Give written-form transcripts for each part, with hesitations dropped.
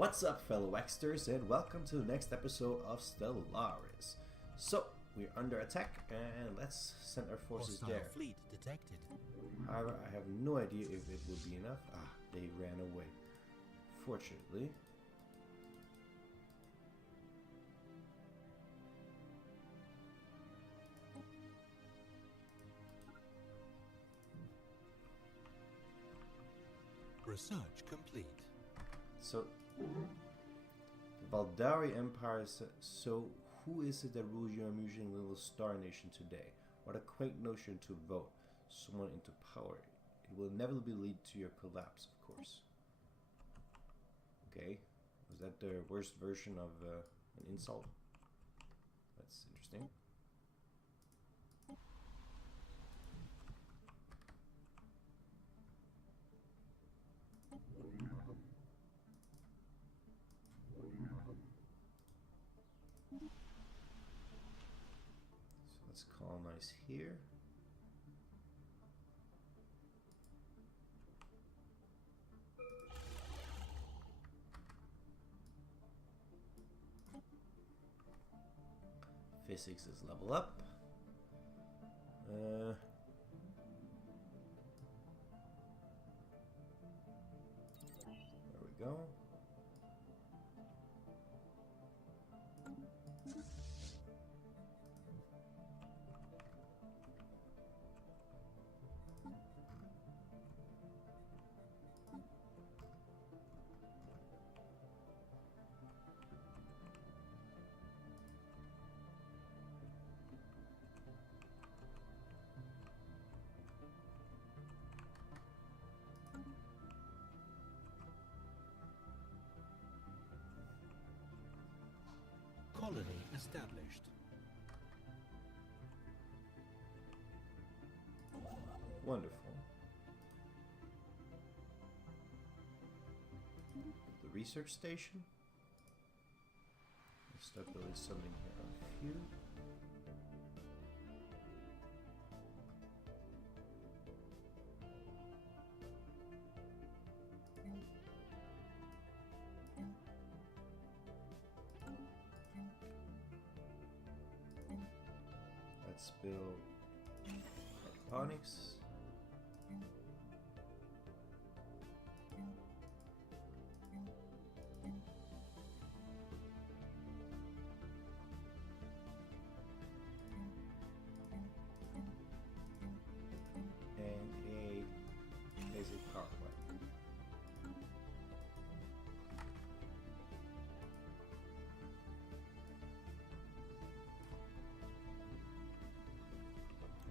What's up, fellow Wacksters, and welcome to the next episode of Stellaris. So, we're under attack, and let's send our forces Hostile there. fleet detected. However, I have no idea if it will be enough. Ah, they ran away. Fortunately. Research complete. So, the Valdari Empire. So, who is it that rules your amusing little star nation today? What a quaint notion to vote someone into power. It will inevitably lead to your collapse, of course. Okay, was that the worst version of an insult? That's interesting. So let's colonize here. Physics is level up. There we go. Colony established. Wonderful. The research station. Let's start building something here on a few. Let's build hydroponics. And a basic power plant.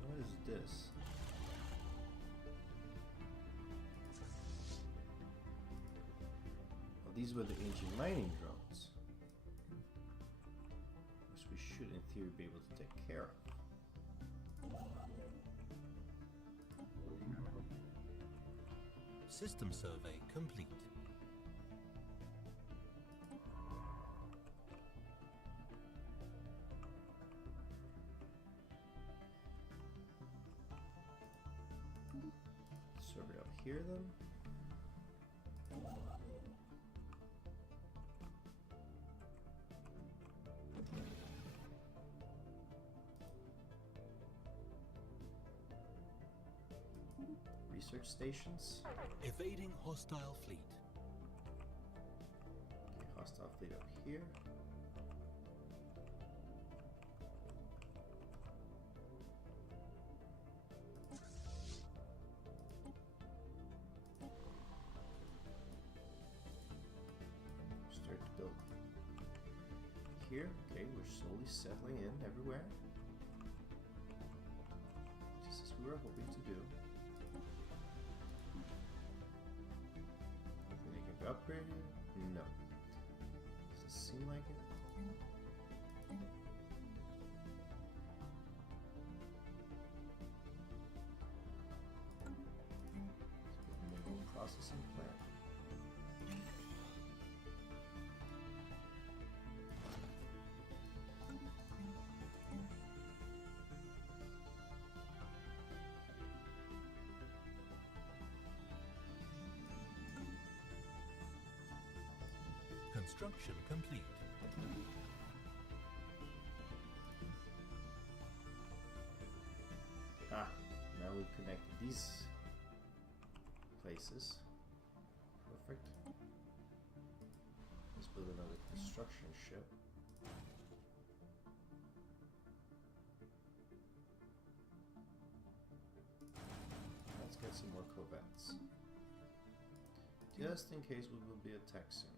What is this? Well, these were the ancient mining drones, which we should, in theory, be able to take care of. System survey complete. Survey up here, then. Research stations. Evading hostile fleet. Okay, hostile fleet up here. Start to build here. Okay, we're slowly settling in everywhere. Just as we were hoping to do. Think they can be upgraded? No. Doesn't seem like it. Mineral processing plant. Construction complete. Ah, now we've connected these places. Perfect. Let's build another construction ship. Let's get some more corvettes. Just in case we will be attacked soon.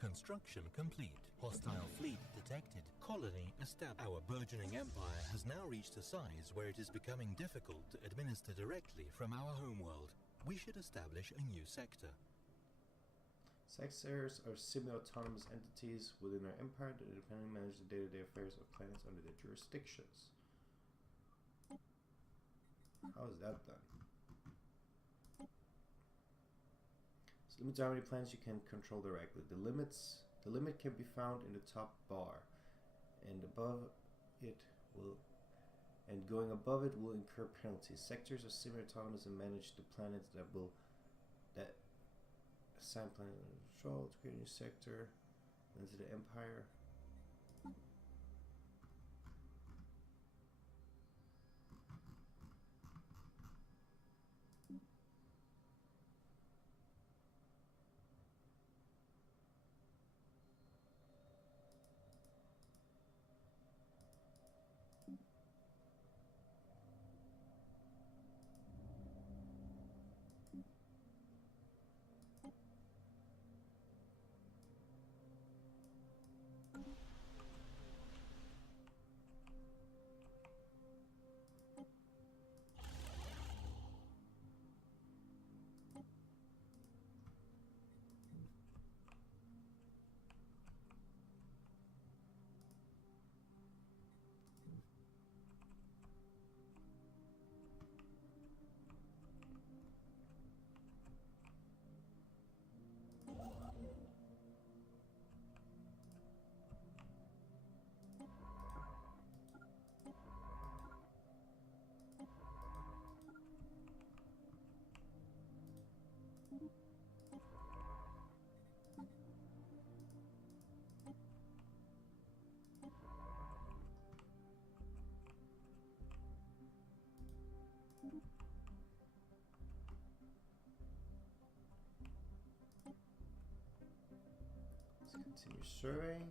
Construction complete. Hostile fleet detected. Colony established. Our burgeoning empire has now reached a size where it is becoming difficult to administer directly from our homeworld. We should establish a new sector. Sectors are semi-autonomous entities within our empire that independently manage the day-to-day affairs of planets under their jurisdictions. How is that done? So limits how many planets you can control directly. The limit can be found in the top bar, and above it will, and going above it will incur penalties. Sectors are semi-autonomous and manage the planets that assign planet control to create a new sector into the empire. Let's continue surveying.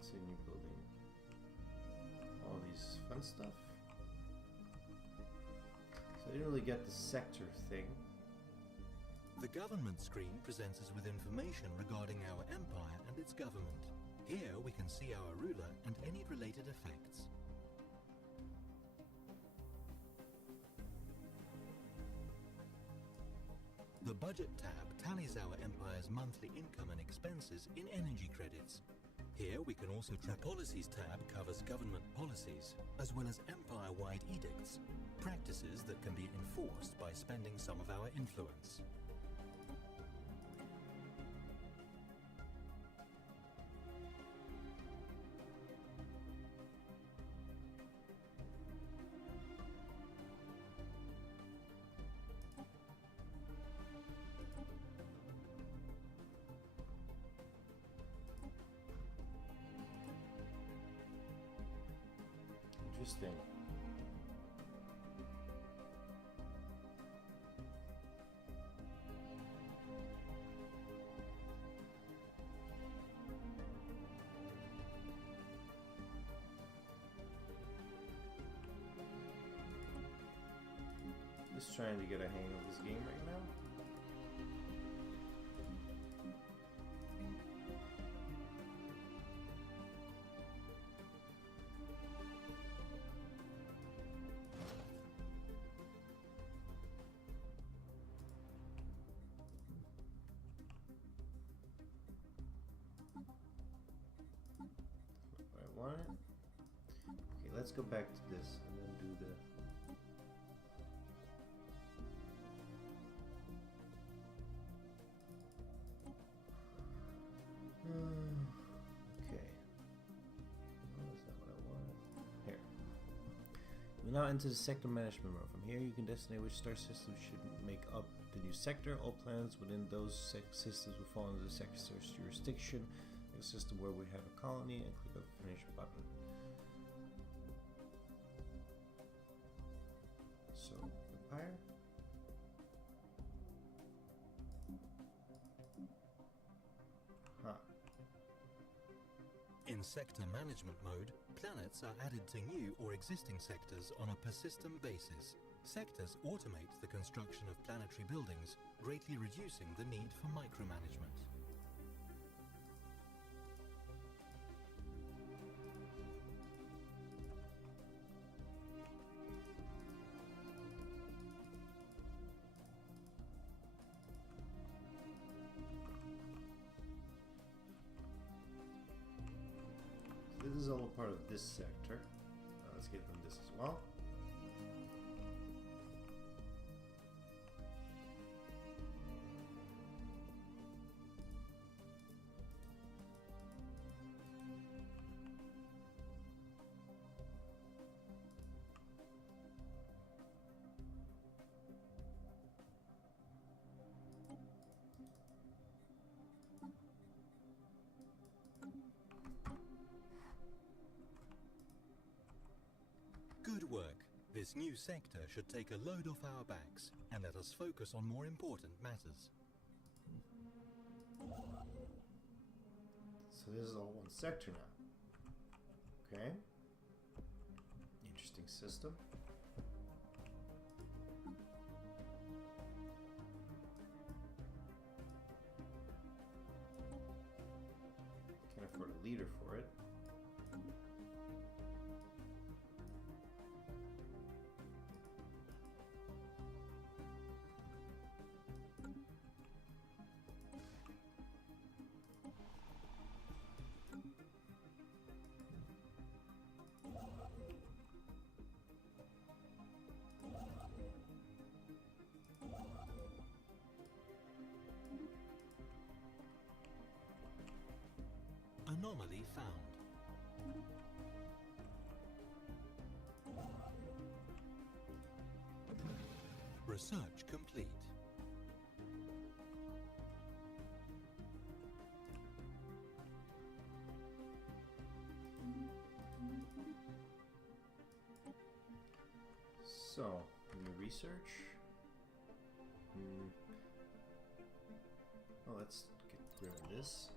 Continue building all these fun stuff. So I didn't really get the sector thing. The government screen presents us with information regarding our empire and its government. Here we can see our ruler and any related effects. The budget tab tallies our empire's monthly income and expenses in energy credits. Here we can also track. The Policies tab covers government policies, as well as empire-wide edicts, practices that can be enforced by spending some of our influence. Interesting. Just trying to get a hang of this game right now. I want it. Okay, let's go back to this and then do the. Okay. Oh, is that what I wanted? Here. We now enter the sector management mode. From here, you can designate which star system should make up the new sector. All planets within those systems will fall under the sector's jurisdiction. A system where we have a colony, and click on the finish button. So, Empire. Huh. In sector management mode, planets are added to new or existing sectors on a per system basis. Sectors automate the construction of planetary buildings, greatly reducing the need for micromanagement. This is all a part of this sector. Let's give them this as well. Good work. This new sector should take a load off our backs and let us focus on more important matters. So this is all one sector now. Okay. Interesting system. Can't afford a leader for it. Anomaly found. Research complete. So, new research. Oh, let's get rid of this.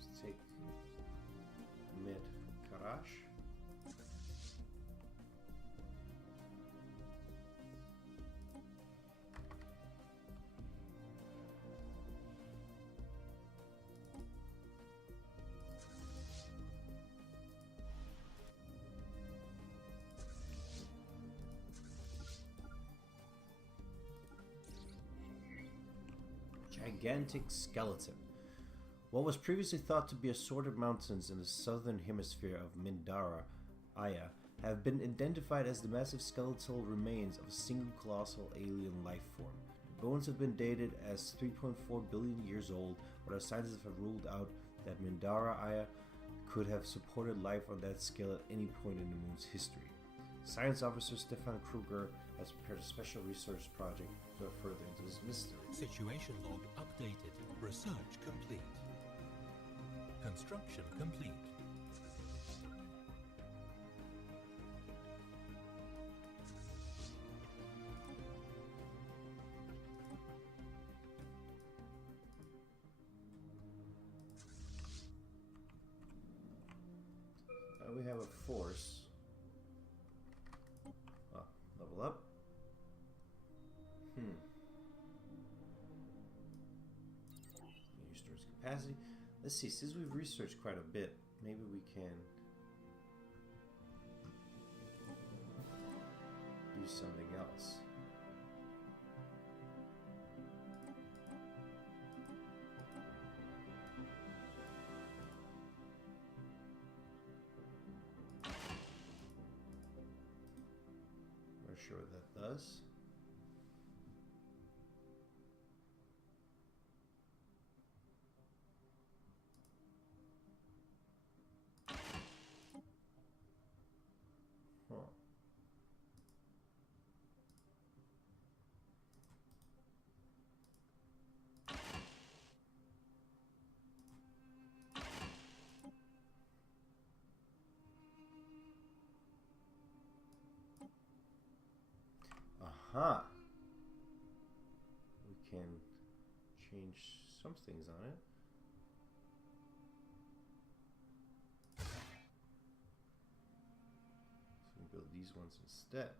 Let's take mid Karash. Gigantic skeleton. What was previously thought to be assorted mountains in the southern hemisphere of Mindara, Aya, have been identified as the massive skeletal remains of a single colossal alien life form. The bones have been dated as 3.4 billion years old, but our scientists have ruled out that Mindara, Aya could have supported life on that scale at any point in the moon's history. Science officer Stefan Kruger has prepared a special research project to go further into this mystery. Situation log updated. Research complete. Construction complete. We have a force. Oh, level up. New storage capacity. Let's see, since we've researched quite a bit, maybe we can do something else. Sure what that does. Huh. Aha! We can change some things on it. So we build these ones instead.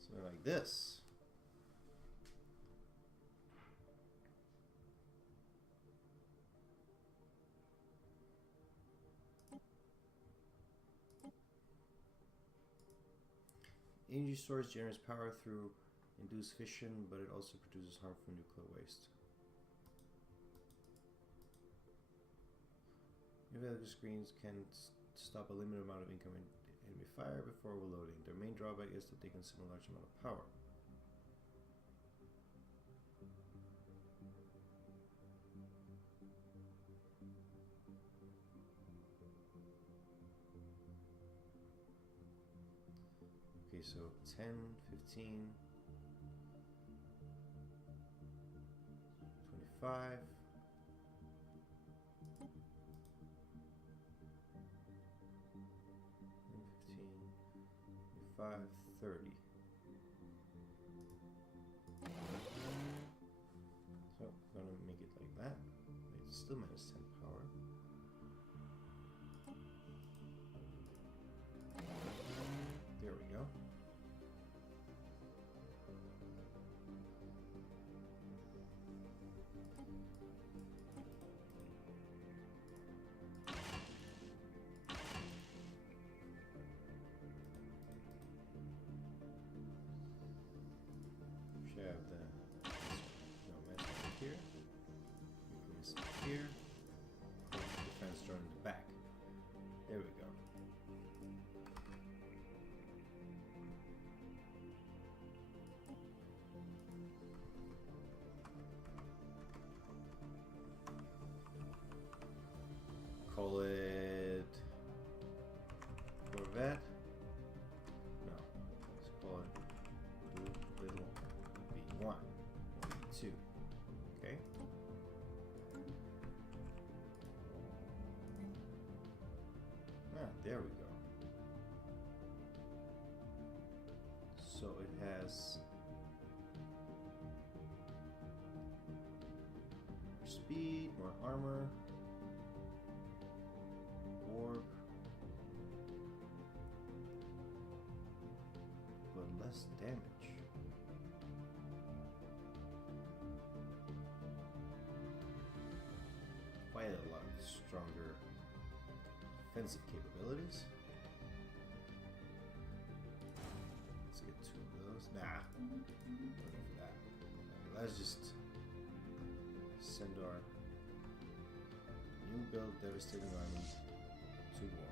Something like this. Energy source generates power through induced fission, but it also produces harmful nuclear waste. Available screens can stop a limited amount of incoming enemy fire before overloading. Their main drawback is that they consume a large amount of power. Okay, so 10, 15, 25. 30. So I'm gonna make it like that. It's still minus 10 power. There we go. Here, defense turn in the back. There we go. Call it Corvette. No, let's call it Blue Little B1, B2. Okay. There we go. So it has more speed, more armor, warp, but less damage. Quite a lot stronger defensive capabilities. Let's get 2 of those. Nah, looking for that. Okay, let's just send our new build devastating army to war.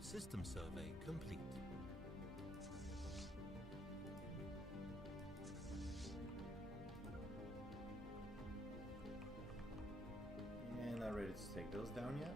System survey complete. And not ready to take those down yet.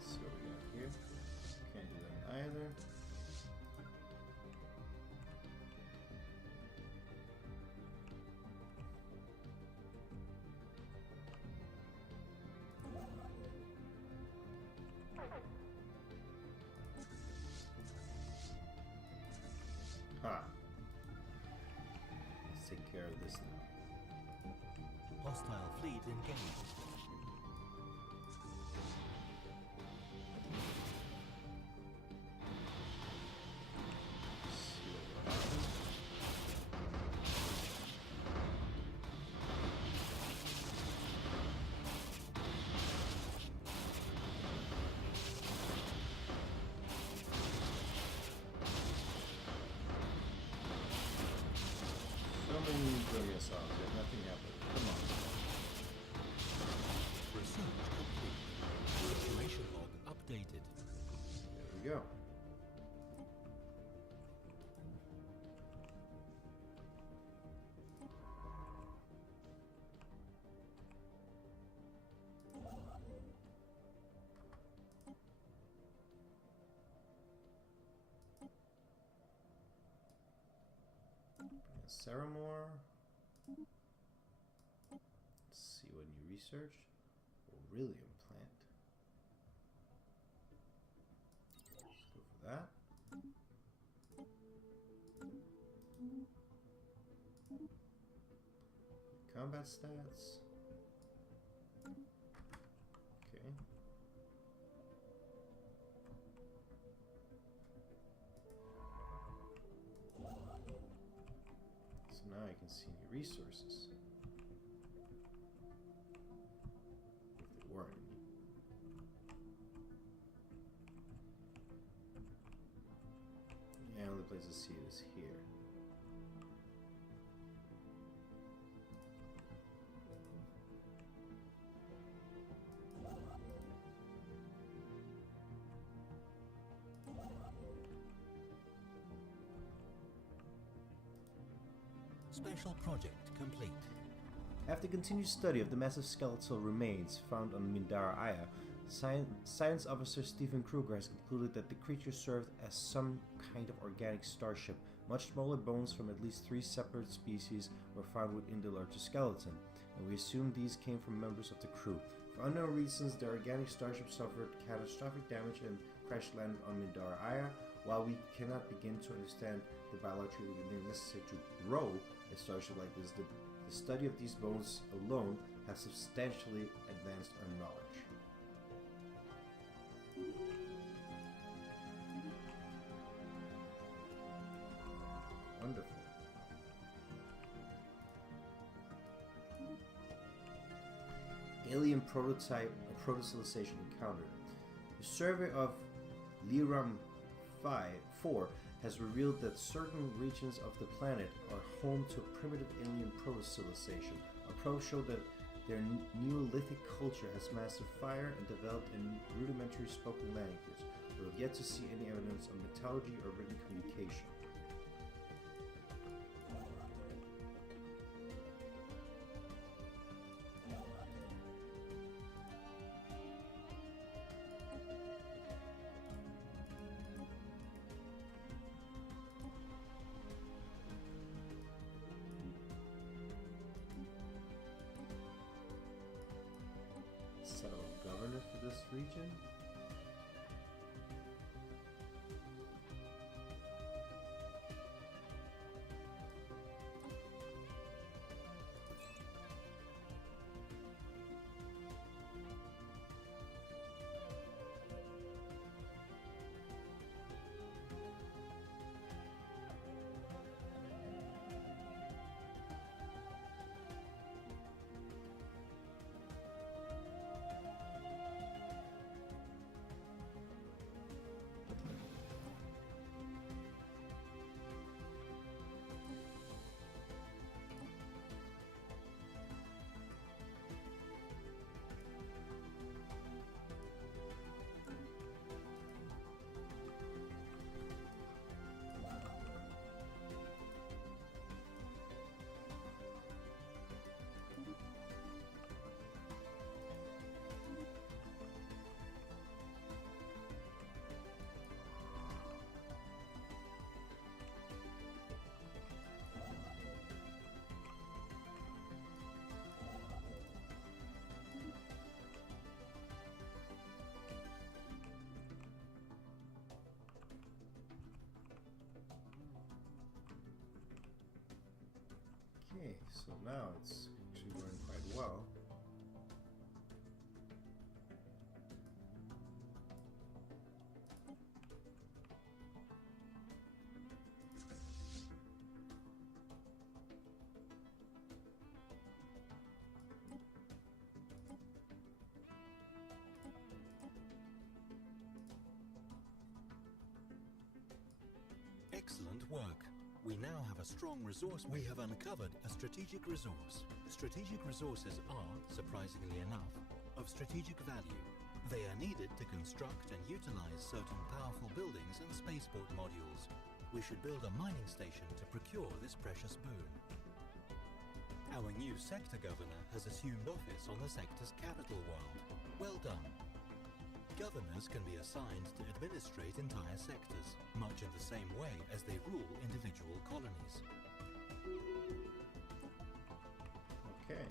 See what we got here. Can't do that either. Ha. Let's take care of this now. Hostile fleet engaged. See what will happen. So many new missiles, yet nothing happened. Come on. Research complete. Situation log updated. There we go. Saramore. Let's see what new research. Beryllium plant. Let's go for that. Combat stats. Okay. So now I can see new resources. If there were any. Yeah, only place to see it is here. Special project complete. After continued study of the massive skeletal remains found on Mindara Aya, Science Officer Stephen Kruger has concluded that the creature served as some kind of organic starship. Much smaller bones from at least 3 separate species were found within the larger skeleton, and we assume these came from members of the crew. For unknown reasons, the organic starship suffered catastrophic damage and crash landed on Mindara Aya. While we cannot begin to understand the biology necessary to grow a starship like this, the study of these bones alone has substantially advanced our knowledge. Wonderful. Alien prototype of proto-civilization encountered. The survey of Liram 4 has revealed that certain regions of the planet are home to a primitive alien proto-civilization. Our probes show that their Neolithic culture has mastered fire and developed in rudimentary spoken languages. We have yet to see any evidence of metallurgy or written communication. Settle a governor for this region? Okay, so now it's actually going quite well. Excellent work. We now have a strong resource. We have uncovered a strategic resource. Strategic resources are, surprisingly enough, of strategic value. They are needed to construct and utilize certain powerful buildings and spaceport modules. We should build a mining station to procure this precious boon. Our new sector governor has assumed office on the sector's capital world. Well done. Governors can be assigned to administrate entire sectors, much in the same way as they rule individual colonies. Okay.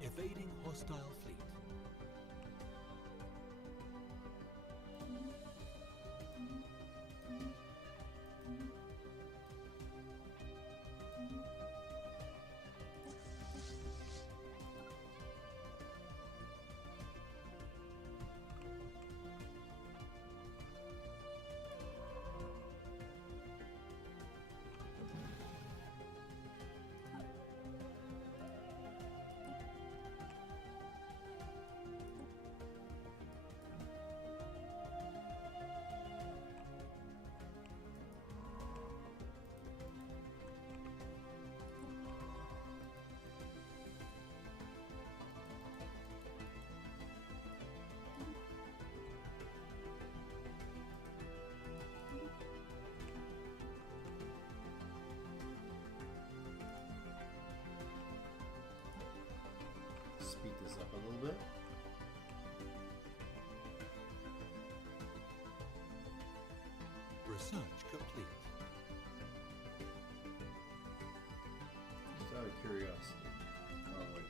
Evading hostile fleet. Speed this up a little bit. Research complete. Just out of curiosity. Oh wait.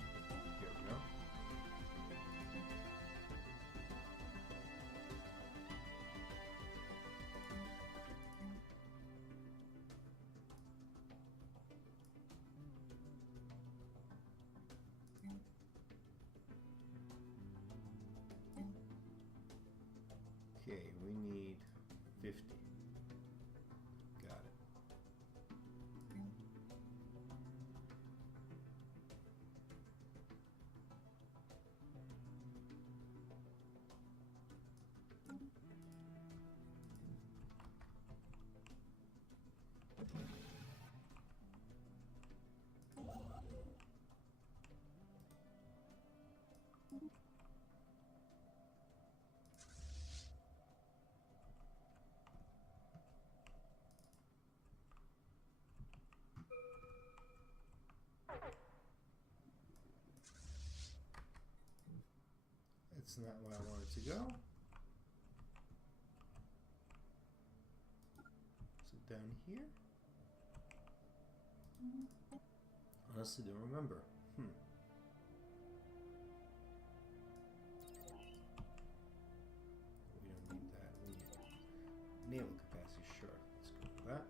That's not where I wanted to go. So down here? Honestly, don't remember. We don't need that. We need naval capacity, sure. Let's go for that.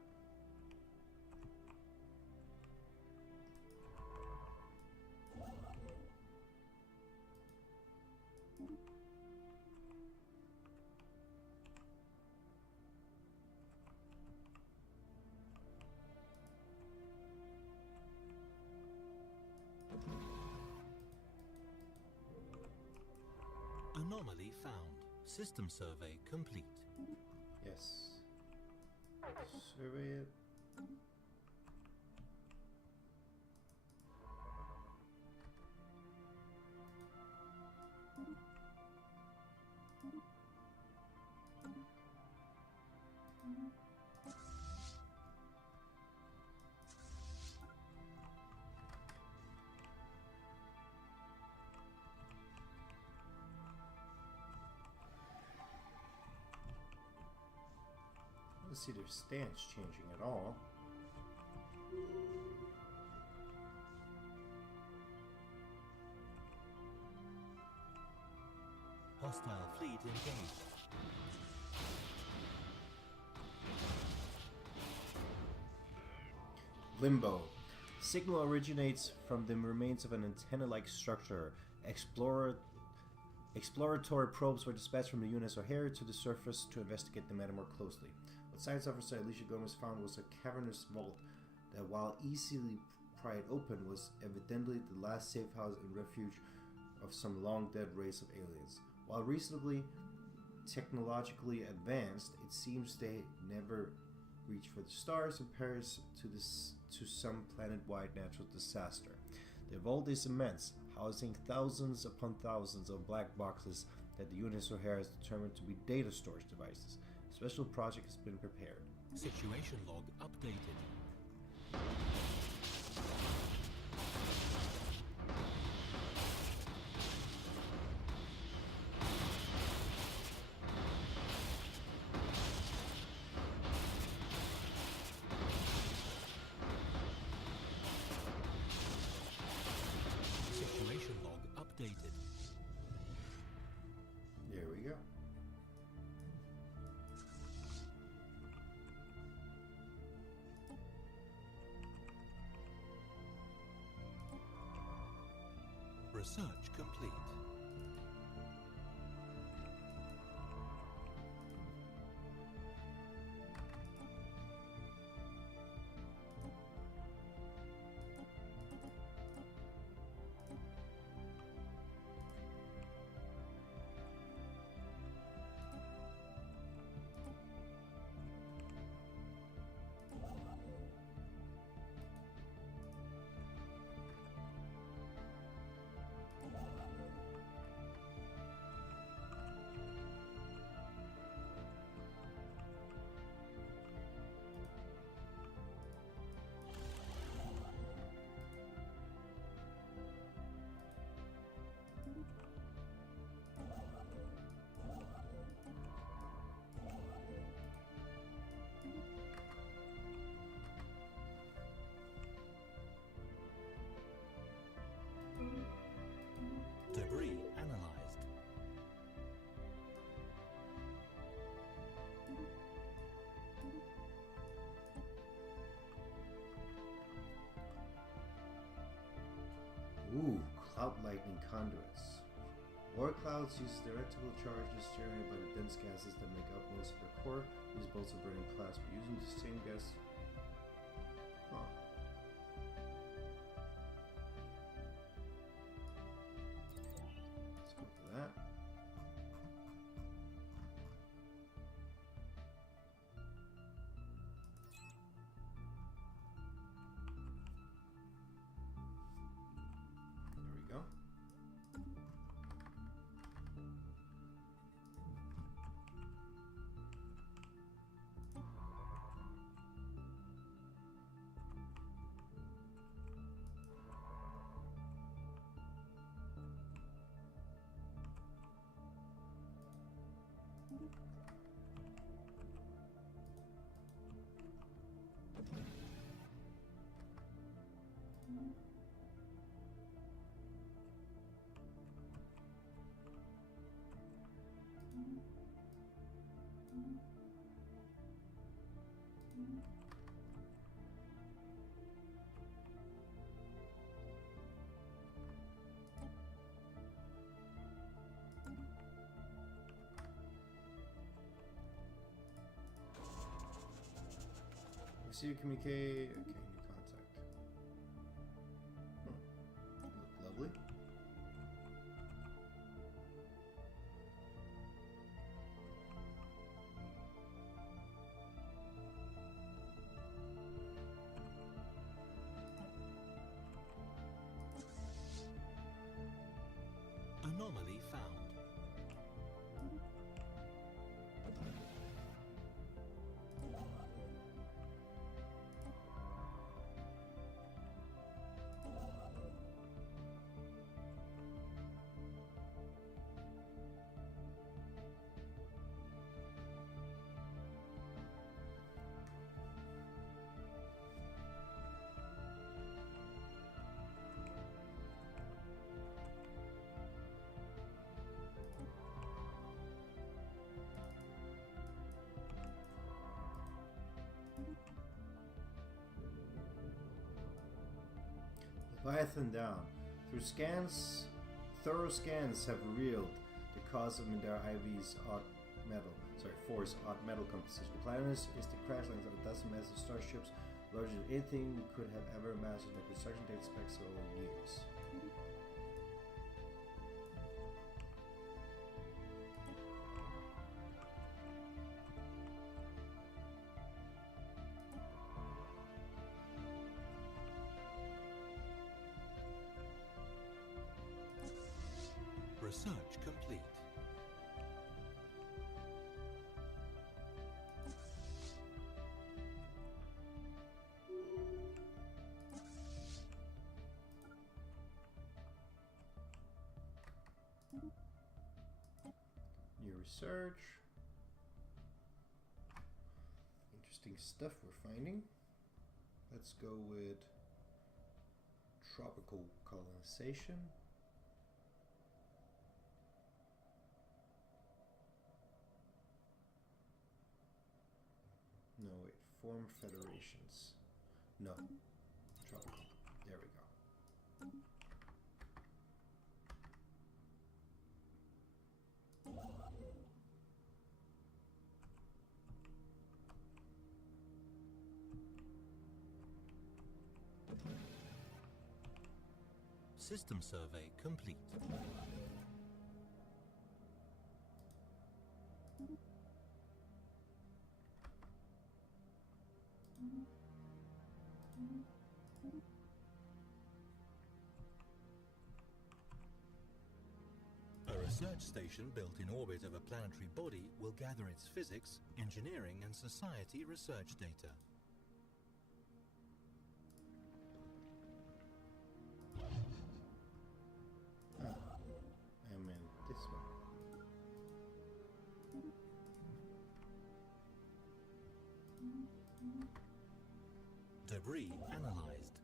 Anomaly found. System survey complete. Yes. Survey it. Let's see their stance changing at all. Hostile fleet engaged. Limbo. Signal originates from the remains of an antenna-like structure. Exploratory probes were dispatched from the UNE O'Hare to the surface to investigate the matter more closely. What science officer Alicia Gomez found was a cavernous vault that, while easily pried open, was evidently the last safe house and refuge of some long-dead race of aliens. While reasonably technologically advanced, it seems they never reached for the stars and perished to some planet-wide natural disaster. The vault is immense, housing thousands upon thousands of black boxes that the UNE O'Hare has determined to be data storage devices. A special project has been prepared. Situation log updated. Situation log updated. There we go. Research complete. Debris analyzed. Ooh, cloud lightning conduits. War clouds use theoretical charges generated by the dense gases that make up most of their core. These bolts are burning plasma using the same gas. Huh. Let's go for that. There we go. See you communicate. Okay, new contact. Look lovely. Anomaly found. Leviathan down. Thorough scans have revealed the cause of Mindara IV's force odd metal composition. The planet is the crash lands of a dozen massive starships, larger than anything we could have ever imagined. The construction date specs over years. Research complete. New research. Interesting stuff we're finding. Let's go with tropical colonization. No, wait. Form federations. No. Tropical. There we go. System survey complete. A research station built in orbit of a planetary body will gather its physics, engineering and society research data. I'm in this one. Debris analyzed.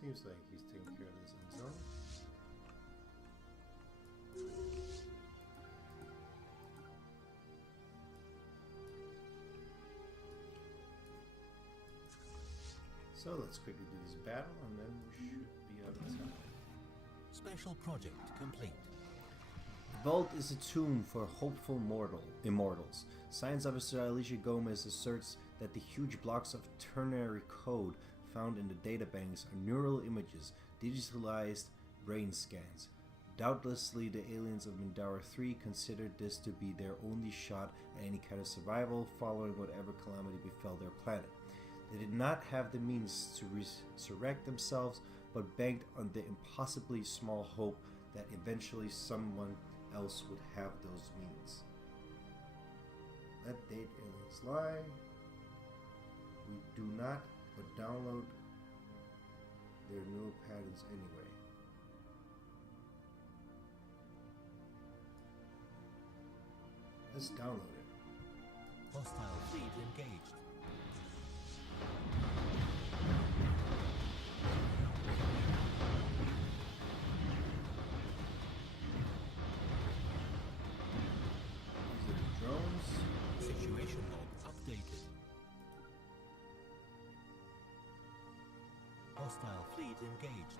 Seems like he's taking care of this end zone. So let's quickly do this battle and then we should be out of time. Special project complete. The vault is a tomb for hopeful immortals. Science officer Alicia Gomez asserts that the huge blocks of ternary code found in the databanks are neural images, digitalized brain scans. Doubtlessly, the aliens of Endeavour 3 considered this to be their only shot at any kind of survival following whatever calamity befell their planet. They did not have the means to resurrect themselves, but banked on the impossibly small hope that eventually someone else would have those means. Let date aliens lie. We do not but download their neural patterns anyway. Let's download it. Hostile fleet engaged. These are the drones. Situation log updated. Hostile fleet engaged.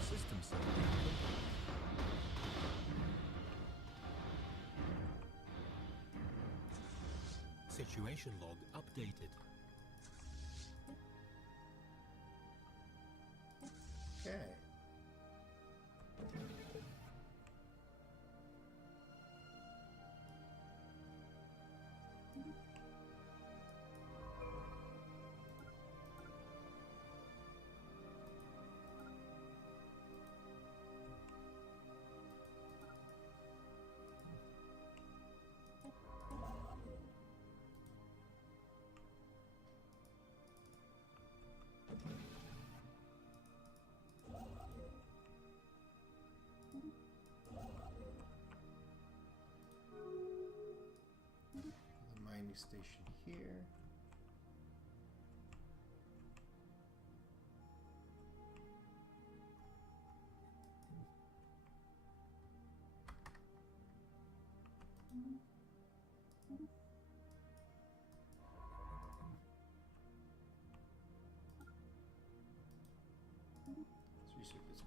System setting. Situation log updated. Okay. The mining station here. Let's research this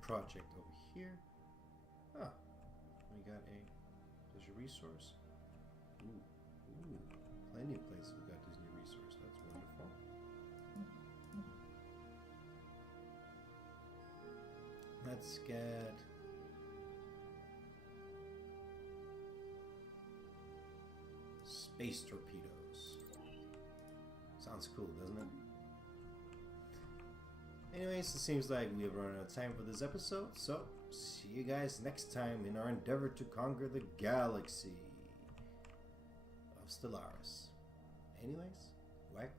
project over here. Ah, we got there's a resource. Ooh, plenty of places we got this new resource. That's wonderful. Let's get space torpedoes. Sounds cool, doesn't it? Anyways, it seems like we have run out of time for this episode, so see you guys next time in our endeavor to conquer the galaxy of Stellaris. Anyways, Wack